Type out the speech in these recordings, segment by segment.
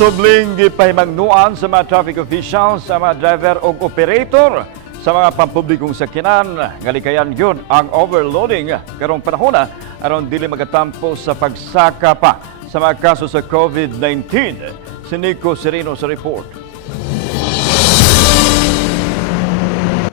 Subling gipahimangnuan sa mga traffic officials, sa mga driver o operator sa mga pampublikong sakyanan. Ngalikayan yun ang overloading karong panahon aron dili magatampo sa pagsaka pa sa mga kaso sa COVID-19. Si Nico Sereno sa report.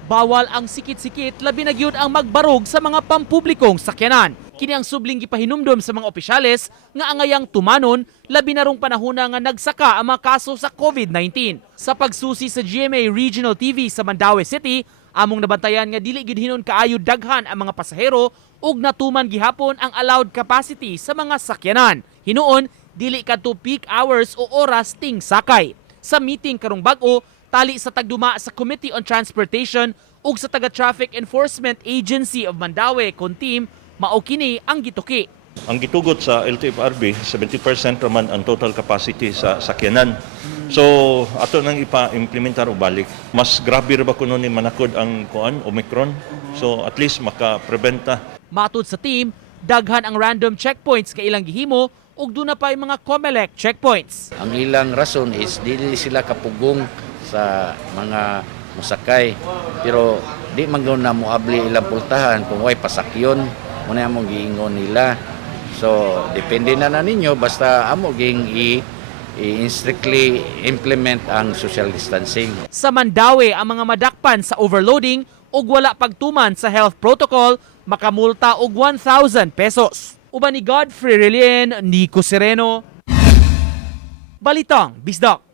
Bawal ang sikit-sikit, labi na gyud ang magbarog sa mga pampublikong sakyanan. Kini ang subling gipahinumdom sa mga opisyales nga angayang tumanon, labi na rong panahona nga nagsaka ang mga kaso sa COVID-19. Sa pagsusi sa GMA Regional TV sa Mandaue City, among nabantayan nga dili gyud hinon kaayo daghan ang mga pasahero ug natuman gihapon ang allowed capacity sa mga sakyanan. Hinuon, dili kadto peak hours o oras ting sakay. Sa meeting karong bag-o, tali sa tagduma sa Committee on Transportation ug sa taga-Traffic Enforcement Agency of Mandaue kon team, mao kini ang gituki. Ang gitugot sa LTFRB, 70% raman ang total capacity sa sakyanan. So, ato nang ipa-implementar o balik. Mas grabe ra ba kuno ni manakod ang Omicron? So, at least maka-preventa. Matud sa team, daghan ang random checkpoints kay ilang gihimo ug duna pa mga COMELEC checkpoints. Ang ilang rason is dili sila kapugong sa mga musakay, pero di man gyud na moabli ilang pultahan kung way pasakyon muna among giingon nila. So depende na ninyo, basta amo ging strictly implement ang social distancing. Sa Mandaue, ang mga madakpan sa overloading ug wala pagtuman sa health protocol makamulta og 1,000 pesos. Uban ni Godfrey Relien, Nico Sereno, Balitang Bisdak.